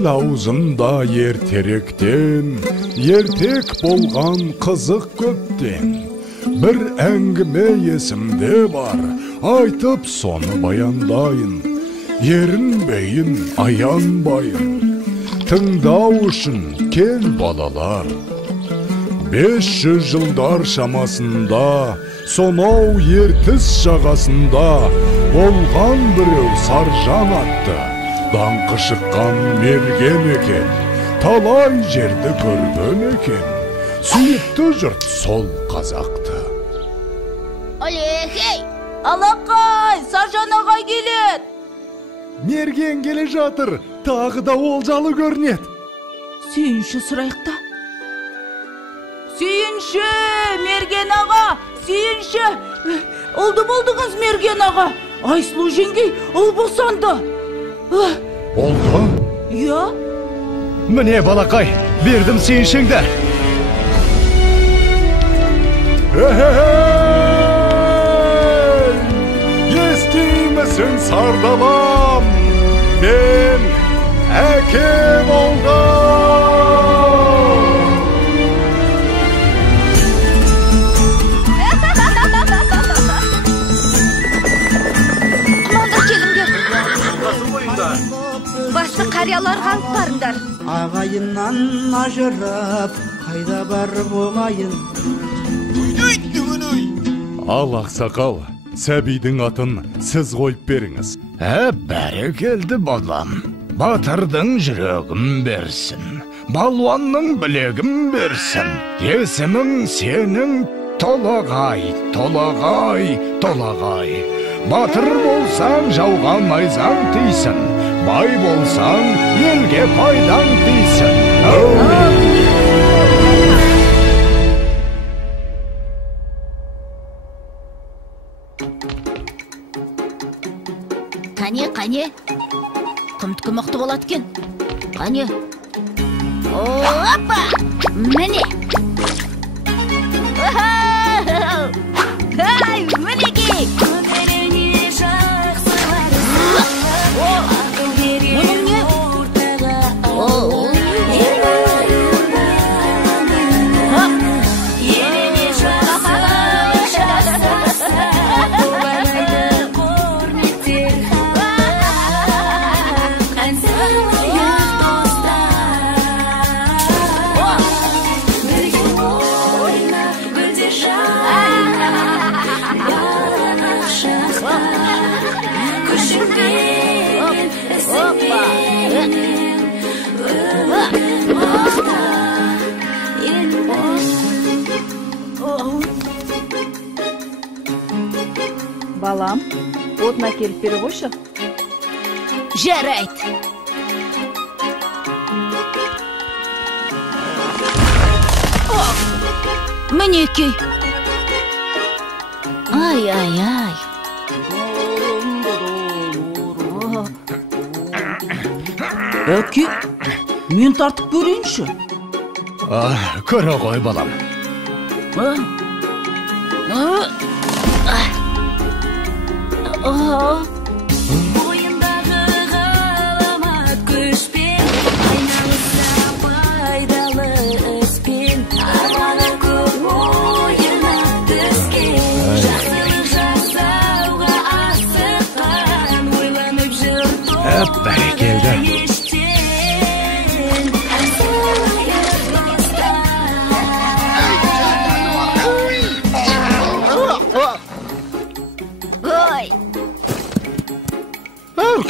El auzunda erтеректен, ертек болған қызық көптен. Bir әңгіме есімде бар, айтып соны баяндайын. Ерінбейін, аянбайын. Тыңдау үшін кел балалар. 500 жылдар шамасында, сонау ертіс жағасында болған біреу Саржан атты. Даңқы шыққан мерген екен, талай жерді көрген екен. Сүйікті жұрт сол қазақты. Олехей! Алақай, Саржан ағай келет! Мерген келе жатыр, тағы да олжалы көрінет. Сүйінші сұрайықта. Сүйінші, Мерген аға, сүйінші. Oldu болдыңыз, Мерген аға. Айсұлу жеңгей, ұл босанды. Oldu? Ya? Mine balakay, verdim sүйіншіңді. Естимісің сардаlam, ben әкем oldum. Kumanda келіңдер. Басты қарияларға алып барыңдар. Ағайыннан ажырап, қайда барып оғайын. Ал ақсақал, сәбидің атын сіз қойып беріңіз. Бәрекелді балам. Батырдың жүрегін берсін, балуанның білегін берсін. Есімің сенің Толағай, Толағай, Толағай. Батыр болсаң жауға найзаң тисін, бай болсаң елге пайдаң тисін. Қане, құмтқы мықты болады кен. Қане. Опа! Міне! Ай, мінекей! Мұның не? Балам, отына келіп бері қойшы. Жарайды. Мінекей. Ай. Әке, мен тартып көрейінші. Көре ғой балам. Бойындағы ғаламат күшпен, айналыса пайдалы іспен, арманы көп ойына түскен, жақсылық жасауға асыққан, ойланып жүр Бәрекелді.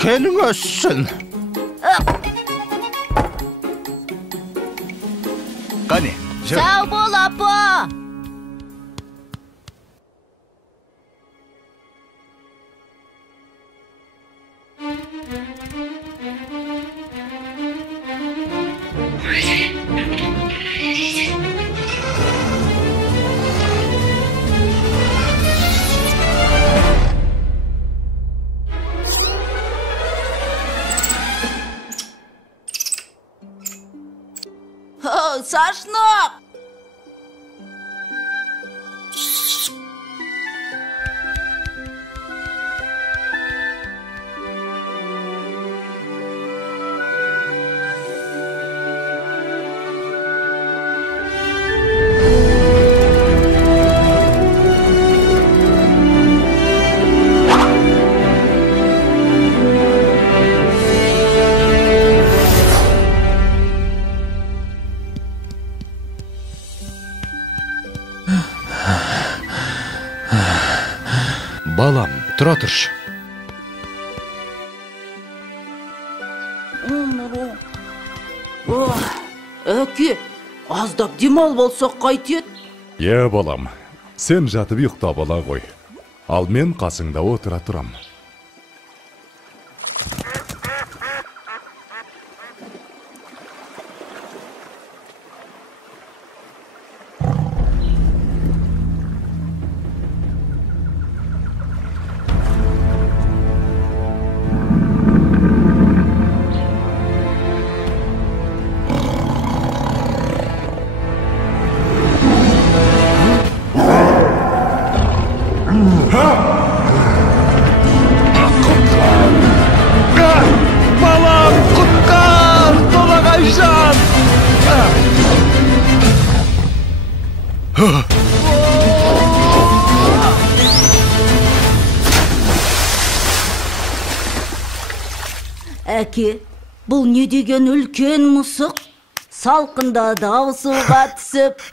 Келің өссін. Қане, жүр. Сау бол, апа! Сашнақ! Балам, тұра тұршы. Әке, аздап демал болсақ қайтет? Балам, сен жатып ұйықтап ала ғой. Ал мен қасыңда отыра тұрам. Балам, құтқар! Толағайжан! Әке, бұл не деген үлкен мысық? Салқында дауысуға түсіп.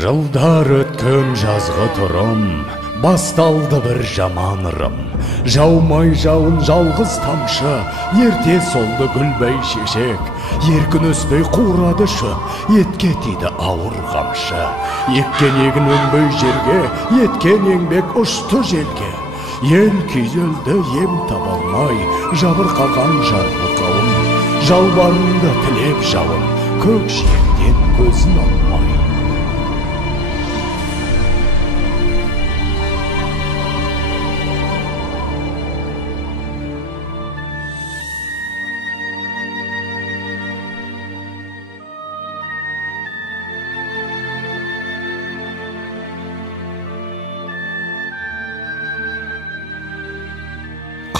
Жылдар өткен жазғы тұрым, басталды бір жаман ырым. Жаумай жауын жалғыз тамшы, ерте солды гүлбей шешек. Еркін өспей қурады шөп, етке тиді ауыр қамшы. Еккен егін өнбей жерге, еткен еңбек ұшты желге. Ел күйзелді ем табалмай, жабырқаған жарғы қауым. Жалбарынды тілеп жауын, көк жиектен көзін алмай.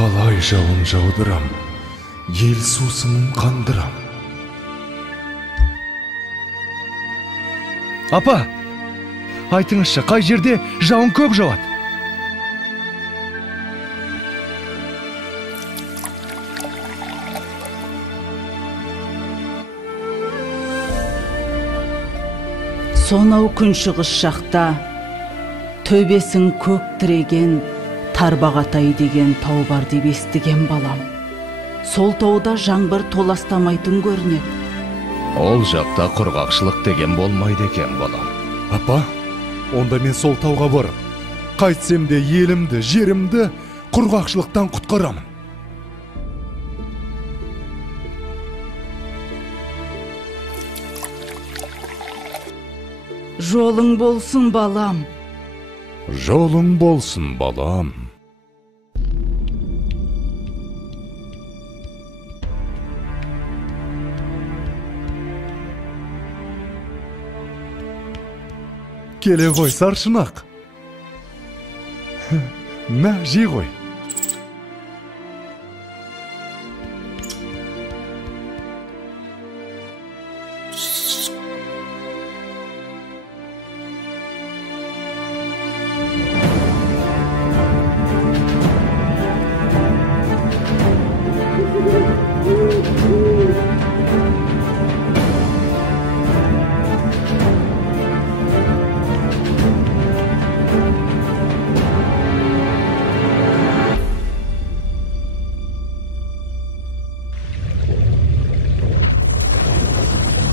Қалай жауын жаудырам, ел сусынын қандырам. Апа, айтыңызшы, қай жерде жауын көп жауады? Сонау күншығыс жақта, төбесін көк тіреген Тарбағатай деген тау бар деп естіген балам. Сол тауда жаңбыр толастамайтын көрінеді. Ол жақта құрғақшылық деген болмайды екен, балам. Апа, онда мен сол тауға барып, қайтсем де елімді, жерімді құрғақшылықтан құтқарамын. Жолың болсын, балам. Жолың болсын, балам. Келе ғой, саршынақ. Мә, жей ғой.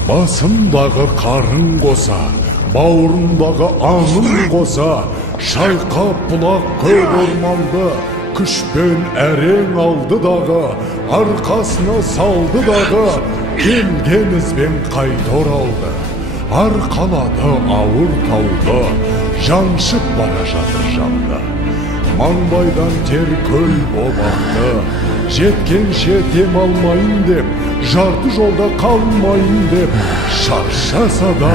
Басымдағы қарын қоса, бауырымдағы аңым қоса, шайқап бұлақ көк орманды, күшпен әрең алды дағы, арқасына салды дағы, келген ізбен қайта оралды. Арқалады ауыр тауды, жаншып бара жатыр жанды. Маңбайдан тер көл болақты, жеткенше дем алмайын деп, жарты жолда қалмайын деп, шаршаса да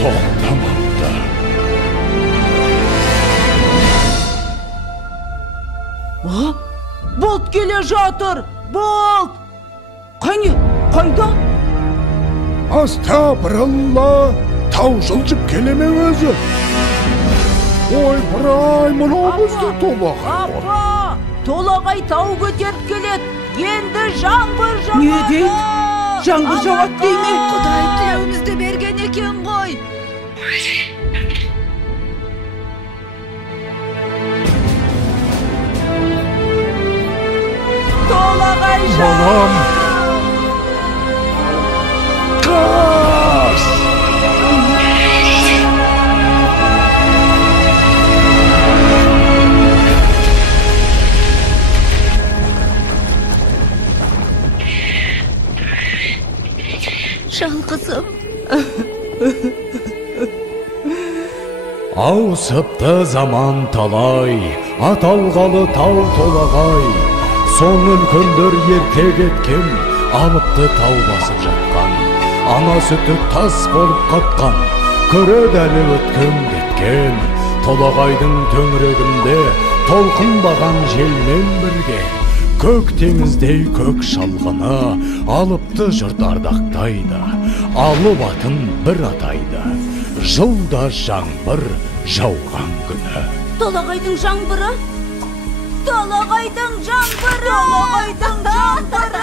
тоқтамапты. Болт келе жатыр! Болт! Қане, қайда? Астапыралла, тау жылжып келеме өзі. Ой, бұрай, мұнау бізді толағай. Апа, толағай тау көтеріп келеді. Енді жаңбыр жауады. Не дейді? жаңбыр жауат дейме? Құдай тілеуімізді берген екен ғой. Толағай Балам! Қаш! Жалғызым. Ауысыпты заман талай, аталғалы тау толағай. Соң үлкендер ерте кеткен, алыпты тау басып жатқан. Ана сүті тас болып қатқан, көреді әлі өткен кеткен. Толағайдың төңірегінде толқынбаған желмен бірге. Көк теңіздей көк шалғыны алыпты жұрт ардақтайды. Алып атын бір атайды, жылда жаңбыр жауған күні. Толағайдың жаңбыры? Толағайдың жаңбыры! Толағайдың жаңбыры!